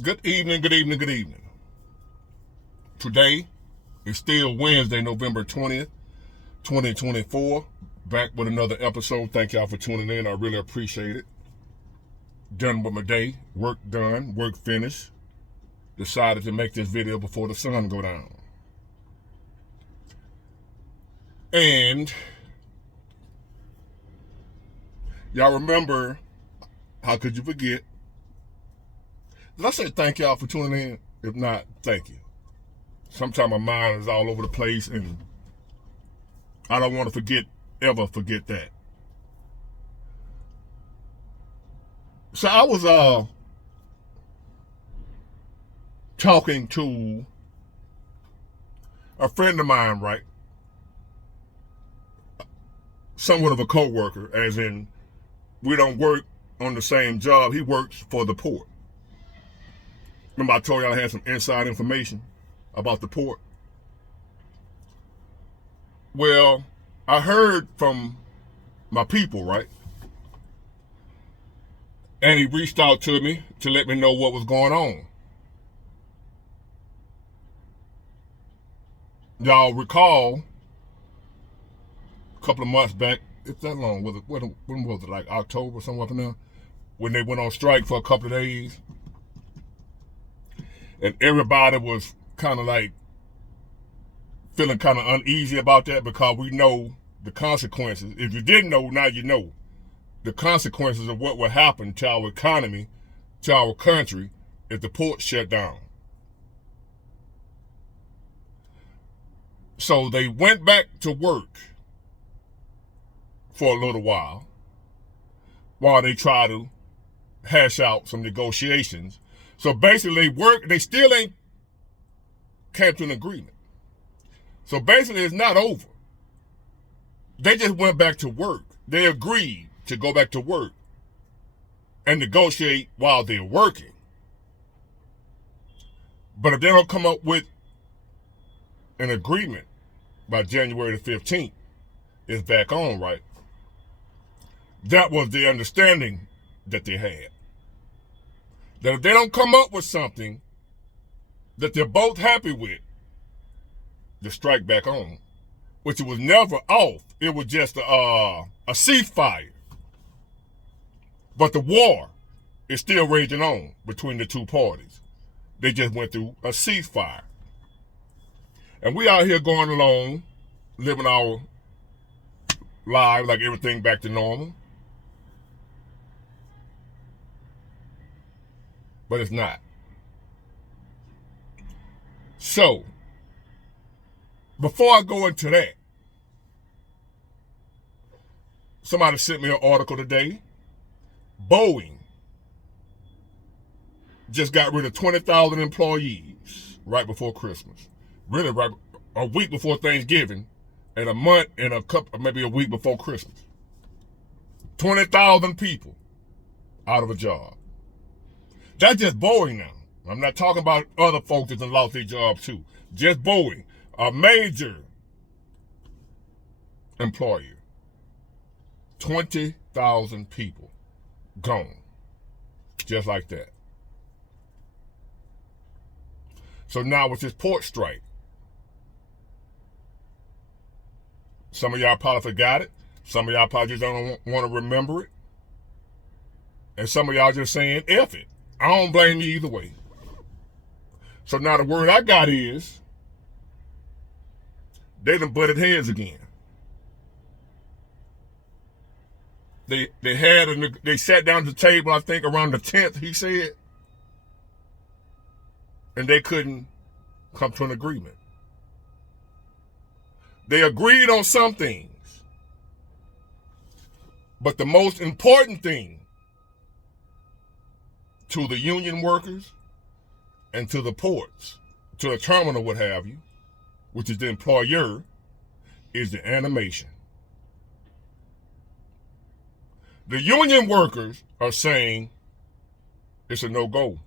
Good evening, good evening, good evening. Today is still Wednesday, November 20th, 2024. Back with another episode. Thank y'all for tuning in. I really appreciate it. Done with my day. Work done. Work finished. Decided to make this video before the sun go down. And y'all remember, how could you forget? Did I say thank y'all for tuning in? If not, thank you. Sometimes my mind is all over the place and I don't want to ever forget that. So I was talking to a friend of mine, right? Somewhat of a co-worker, as in we don't work on the same job. He works for the port. Remember I told y'all I had some inside information about the port? Well, I heard from my people, right? And he reached out to me to let me know what was going on. Y'all recall a couple of months back, it's that long, when was it, like October, somewhere up in there? When they went on strike for a couple of days. And everybody was kind of like feeling kind of uneasy about that because we know the consequences. If you didn't know, now you know the consequences of what would happen to our economy, to our country, if the port shut down. So they went back to work for a little while they try to hash out some negotiations. So basically they still ain't came to an agreement. So basically it's not over. They just went back to work. They agreed to go back to work and negotiate while they're working. But if they don't come up with an agreement by January the 15th, it's back on, right? That was the understanding that they had. That if they don't come up with something that they're both happy with, the strike back on, which it was never off. It was just a ceasefire. But the war is still raging on between the two parties. They just went through a ceasefire. And we out here going along, living our lives like everything back to normal. But it's not. So, before I go into that, somebody sent me an article today. Boeing just got rid of 20,000 employees right before Christmas. Really, right a week before Thanksgiving, and a month and maybe a week before Christmas. 20,000 people out of a job. That's just Boeing now. I'm not talking about other folks that lost their jobs too. Just Boeing, a major employer. 20,000 people gone. Just like that. So now with this port strike, some of y'all probably forgot it. Some of y'all probably just don't want to remember it. And some of y'all just saying, F it. I don't blame you either way. So now the word I got is, they done butted heads again. They sat down at the table, I think around the 10th, he said, and they couldn't come to an agreement. They agreed on some things, but the most important thing to the union workers and to the ports, to the terminal, what have you, which is the employer, is the animation. The union workers are saying it's a no-go.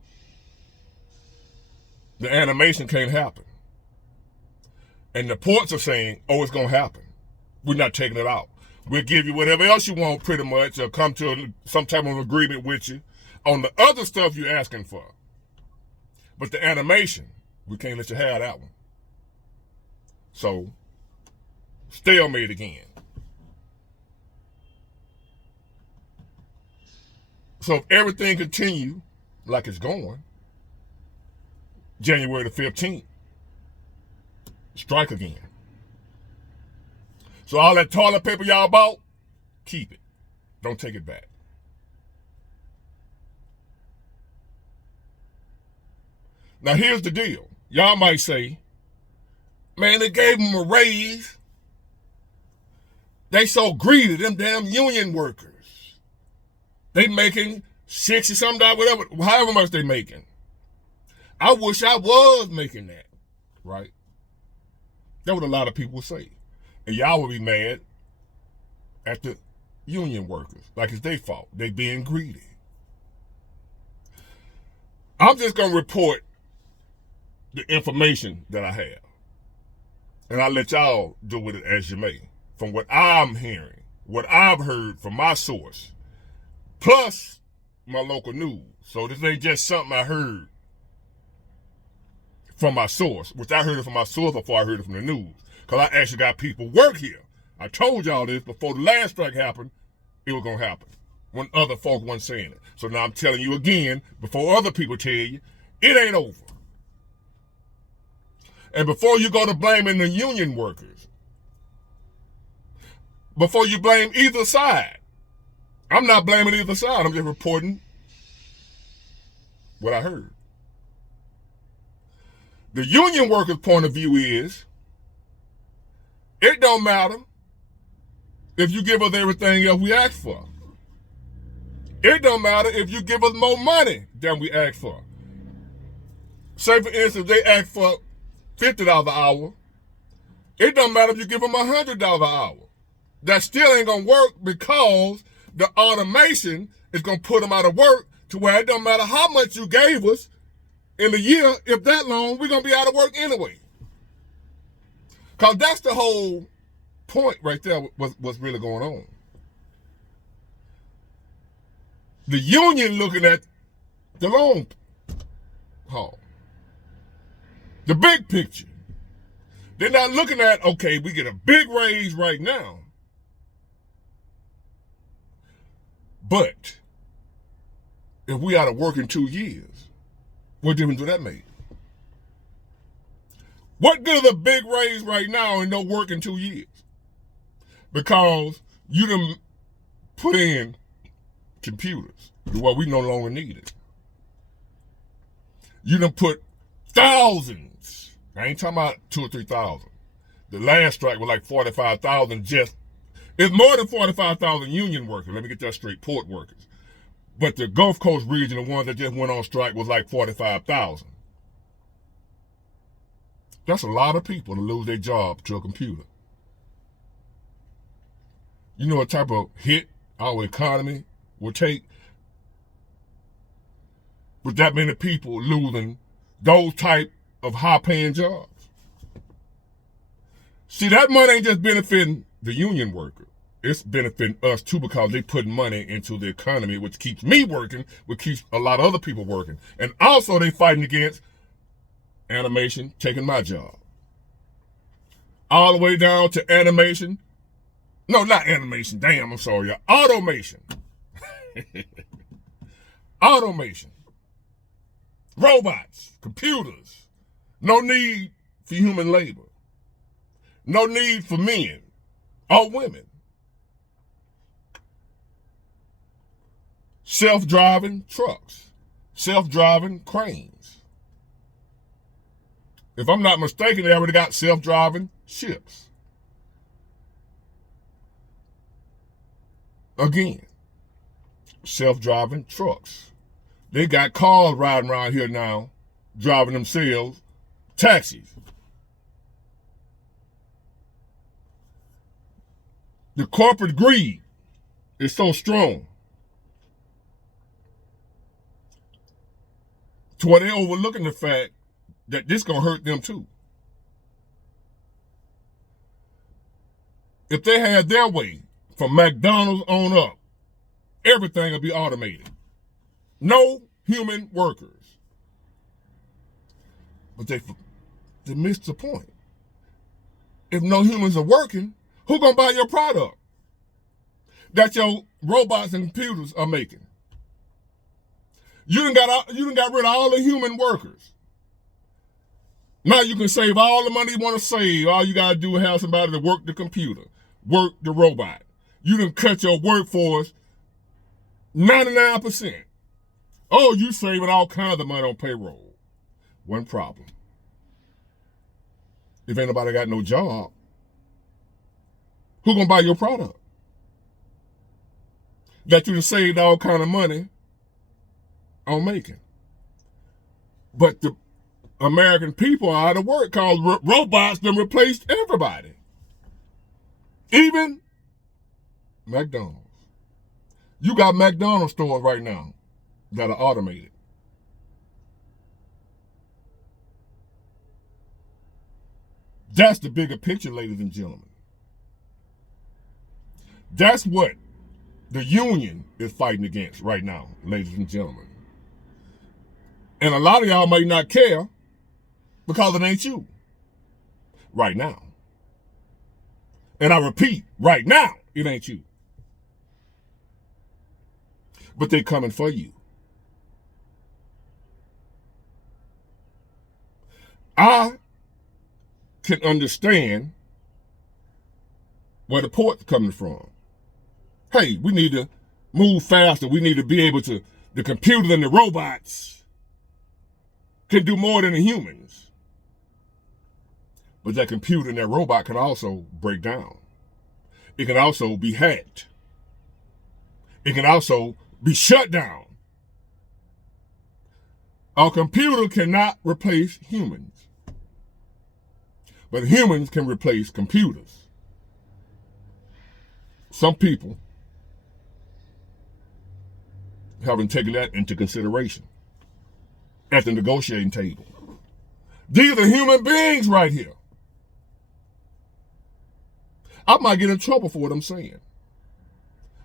The animation can't happen. And the ports are saying, oh, it's going to happen. We're not taking it out. We'll give you whatever else you want pretty much, or come to some type of agreement with you on the other stuff you're asking for. But the animation, we can't let you have that one. So, stalemate again. So if everything continue like it's going, January the 15th, strike again. So all that toilet paper y'all bought, keep it. Don't take it back. Now here's the deal. Y'all might say, man, they gave them a raise. They so greedy, them damn union workers. They making $60-something, whatever, however much they making. I wish I was making that, right? That's what a lot of people would say. And y'all would be mad at the union workers, like it's their fault. They being greedy. I'm just going to report the information that I have. And I'll let y'all do with it as you may. From what I'm hearing, what I've heard from my source, plus my local news. So this ain't just something I heard from my source, which I heard it from my source before I heard it from the news. Because I actually got people work here. I told y'all this before the last strike happened, it was going to happen when other folk weren't saying it. So now I'm telling you again, before other people tell you, it ain't over. And before you go to blaming the union workers, before you blame either side, I'm not blaming either side. I'm just reporting what I heard. The union workers' point of view is, it don't matter if you give us everything else we ask for. It don't matter if you give us more money than we ask for. Say, for instance, they ask for $50 an hour. It don't matter if you give them $100 an hour. That still ain't going to work because the automation is going to put them out of work to where it don't matter how much you gave us in a year. If that long, we're going to be out of work anyway. Because that's the whole point right there, what's really going on. The union looking at the long haul, the big picture. They're not looking at, okay, we get a big raise right now, but if we out of work in 2 years, what difference do that make? What good is a big raise right now and no work in 2 years? Because you done put in computers, well, we no longer need it. You done put thousands. I ain't talking about 2,000 or 3,000. The last strike was like 45,000 just. It's more than 45,000 union workers. Let me get that straight, port workers. But the Gulf Coast region, the ones that just went on strike, was like 45,000. That's a lot of people to lose their job to a computer. You know what type of hit our economy will take with that many people losing those type of high-paying jobs? See, that money ain't just benefiting the union worker. It's benefiting us too because they put money into the economy, which keeps me working, which keeps a lot of other people working. And also they fighting against animation taking my job. All the way down to animation. No, not animation. Damn, I'm sorry, y'all. Automation. Automation. Robots. Computers. No need for human labor. No need for men or women. Self-driving trucks. Self-driving cranes. If I'm not mistaken, they already got self-driving ships. Again, self-driving trucks. They got cars riding around here now, driving themselves, taxis. The corporate greed is so strong to where they're overlooking the fact that this gonna hurt them too. If they had their way, from McDonald's on up, everything will be automated. No human workers. But they missed the point. If no humans are working, who gonna buy your product that your robots and computers are making? You done got rid of all the human workers. Now you can save all the money you want to save. All you gotta do is have somebody to work the computer, work the robot. You done cut your workforce 99%. Oh, you saving all kinds of money on payroll. One problem. If ain't nobody got no job, who gonna buy your product? That you done saved all kind of money on making. But the American people are out of work because robots done replaced everybody. Even McDonald's. You got McDonald's stores right now that are automated. That's the bigger picture, ladies and gentlemen. That's what the union is fighting against right now, ladies and gentlemen. And a lot of y'all might not care because it ain't you right now. And I repeat, right now, it ain't you. But they're coming for you. I can understand where the port's coming from. Hey, we need to move faster. We need to be able to, the computers and the robots can do more than the humans. But that computer and that robot can also break down. It can also be hacked. It can also be shut down. A computer cannot replace humans. But humans can replace computers. Some people haven't taken that into consideration at the negotiating table. These are human beings right here. I might get in trouble for what I'm saying.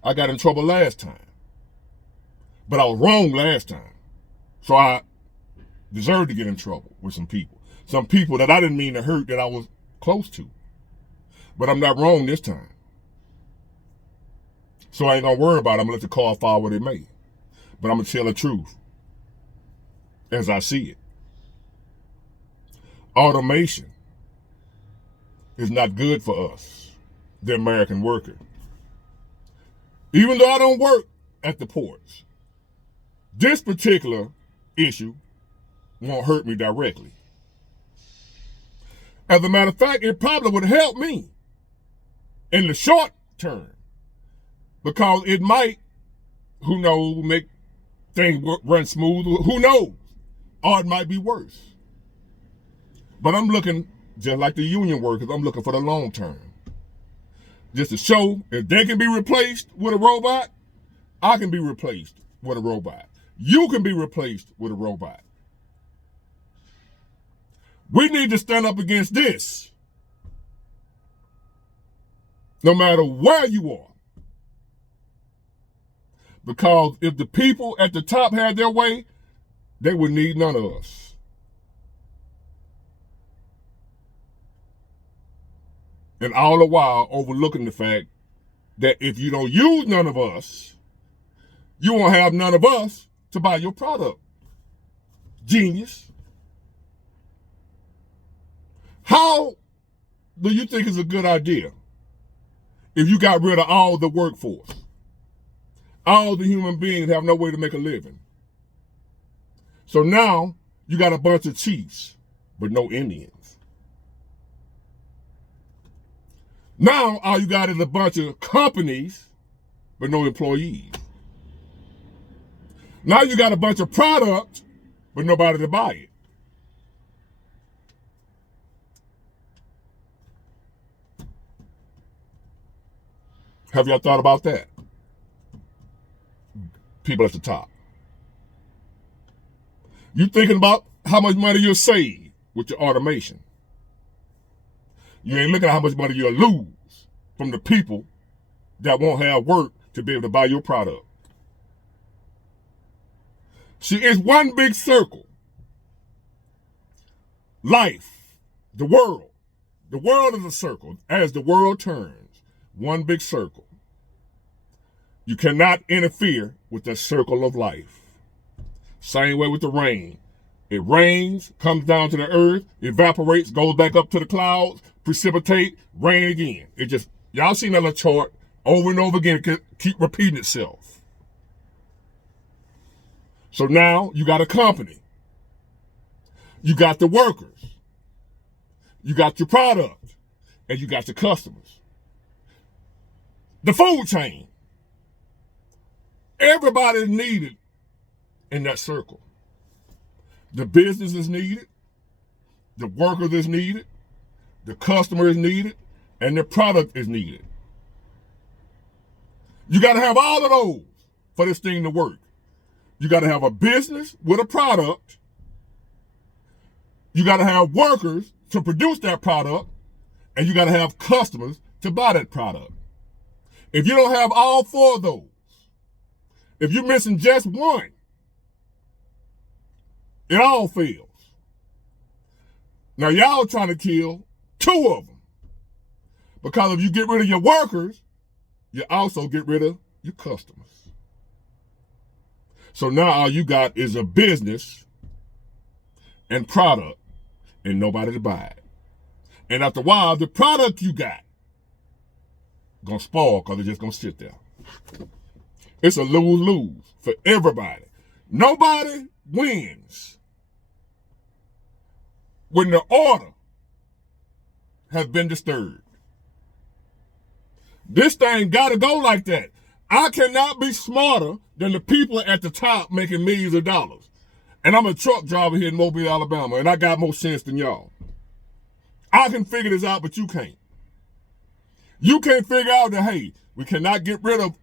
I got in trouble last time. But I was wrong last time. So I deserve to get in trouble with some people. Some people that I didn't mean to hurt that I was close to. But I'm not wrong this time. So I ain't gonna worry about it. I'm gonna let the car fall where it may. But I'm gonna tell the truth as I see it. Automation is not good for us, the American worker. Even though I don't work at the ports, this particular issue won't hurt me directly. As a matter of fact, it probably would help me in the short term because it might, who knows, make things run smooth, who knows, or it might be worse. But I'm looking, just like the union workers, I'm looking for the long term. Just to show if they can be replaced with a robot, I can be replaced with a robot. You can be replaced with a robot. We need to stand up against this. No matter where you are. Because if the people at the top had their way, they would need none of us. And all the while overlooking the fact that if you don't use none of us, you won't have none of us to buy your product. Genius. How do you think is a good idea if you got rid of all the workforce? All the human beings have no way to make a living. So now you got a bunch of chiefs, but no Indians. Now all you got is a bunch of companies, but no employees. Now you got a bunch of product, but nobody to buy it. Have y'all thought about that? People at the top. You thinking about how much money you'll save with your automation. You ain't looking at how much money you'll lose from the people that won't have work to be able to buy your product. See, it's one big circle. Life, the world is a circle. As the world turns, one big circle. You cannot interfere with the circle of life. Same way with the rain. It rains, comes down to the earth, evaporates, goes back up to the clouds, precipitate, rain again. It just, y'all seen that little chart over and over again, keep repeating itself. So now you got a company. You got the workers. You got your product. And you got your customers. The food chain. Everybody is needed in that circle. The business is needed. The workers is needed. The customer is needed. And the product is needed. You got to have all of those for this thing to work. You got to have a business with a product. You got to have workers to produce that product. And you got to have customers to buy that product. If you don't have all four of those, if you're missing just one, it all fails. Now, y'all trying to kill two of them. Because if you get rid of your workers, you also get rid of your customers. So now all you got is a business and product and nobody to buy it. And after a while, the product you got gonna spoil because it's just gonna sit there. It's a lose-lose for everybody. Nobody wins when the order has been disturbed. This thing gotta go like that. I cannot be smarter than the people at the top making millions of dollars. And I'm a truck driver here in Mobile, Alabama, and I got more sense than y'all. I can figure this out, but you can't. You can't figure out that, hey, we cannot get rid of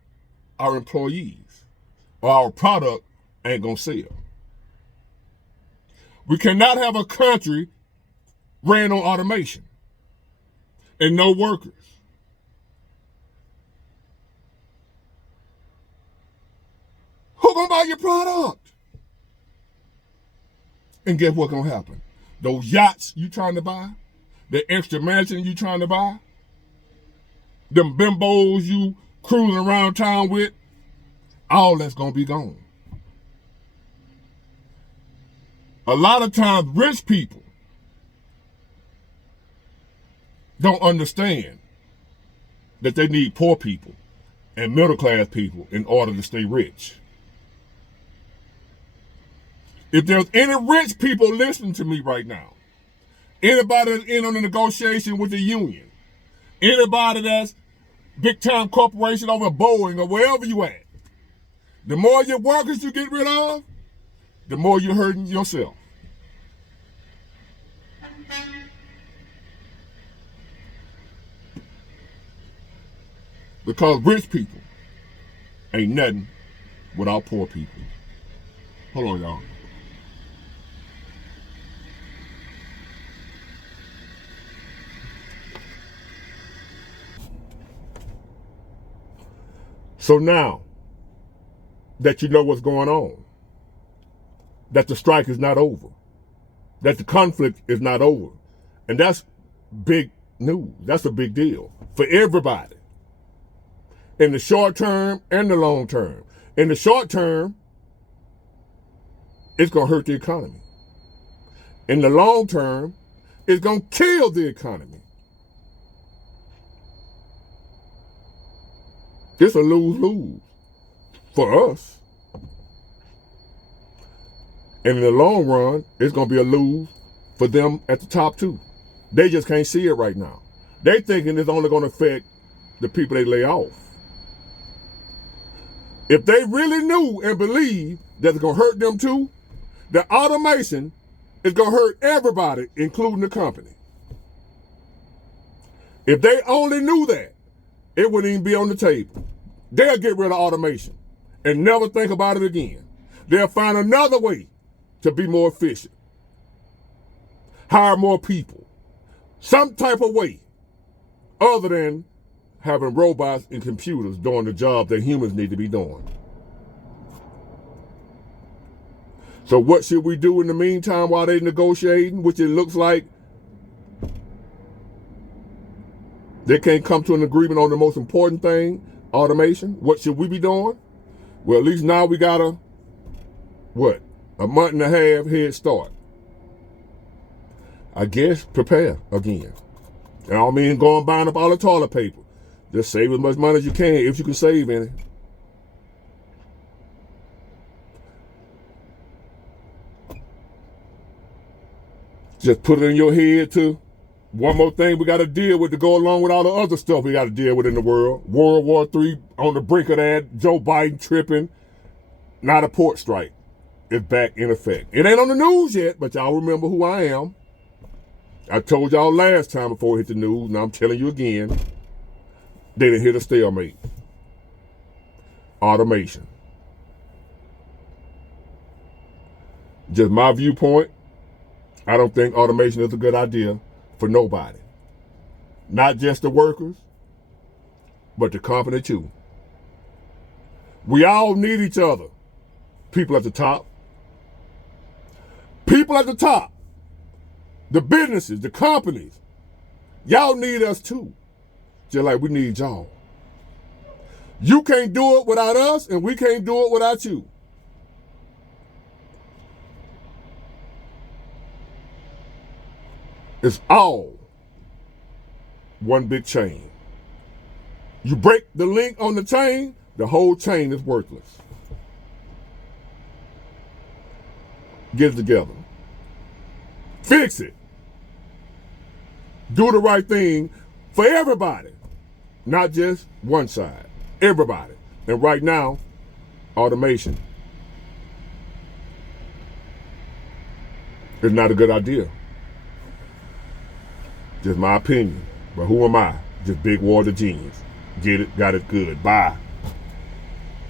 our employees or our product ain't gonna sell. We cannot have a country ran on automation and no workers. Who gonna buy your product? And guess what's gonna happen? Those yachts you trying to buy, the extra mansion you trying to buy, them bimbos you cruising around town with, all that's gonna be gone. A lot of times rich people don't understand that they need poor people and middle class people in order to stay rich. If there's any rich people listening to me right now, anybody that's in on a negotiation with the union, anybody that's big time corporation over Boeing or wherever you at, the more your workers you get rid of, the more you're hurting yourself. Because rich people ain't nothing without poor people. Hold on, y'all. So now that you know what's going on, that the strike is not over, that the conflict is not over, and that's big news. That's a big deal for everybody. In the short term and the long term. In the short term, it's going to hurt the economy. In the long term, it's going to kill the economy. It's a lose-lose for us. And in the long run, it's going to be a lose for them at the top too. They just can't see it right now. They thinking it's only going to affect the people they lay off. If they really knew and believed that it's going to hurt them too, the automation is going to hurt everybody, including the company. If they only knew that, it wouldn't even be on the table. They'll get rid of automation and never think about it again. They'll find another way to be more efficient. Hire more people. Some type of way other than having robots and computers doing the job that humans need to be doing. So what should we do in the meantime while they're negotiating, which it looks like they can't come to an agreement on the most important thing, automation? What should we be doing? Well, at least now we got a month and a half head start. I guess prepare again. And I don't mean going buying up all the toilet paper. Just save as much money as you can, if you can save any. Just put it in your head too. One more thing we got to deal with to go along with all the other stuff we got to deal with in the world. World War III on the brink of that. Joe Biden tripping. Not a port strike. It's back in effect. It ain't on the news yet, but y'all remember who I am. I told y'all last time before it hit the news. Now I'm telling you again. They didn't hit a stalemate. Automation. Just my viewpoint. I don't think automation is a good idea for nobody. Not just the workers, but the company too. We all need each other. People at the top. People at the top. The businesses, the companies. Y'all need us too. Just like we need y'all. You can't do it without us, and we can't do it without you. It's all one big chain. You break the link on the chain, the whole chain is worthless. Get it together. Fix it. Do the right thing for everybody, not just one side. Everybody. And right now, automation is not a good idea. Just my opinion. But who am I? Just big water genius. Get it, got it, good. Bye.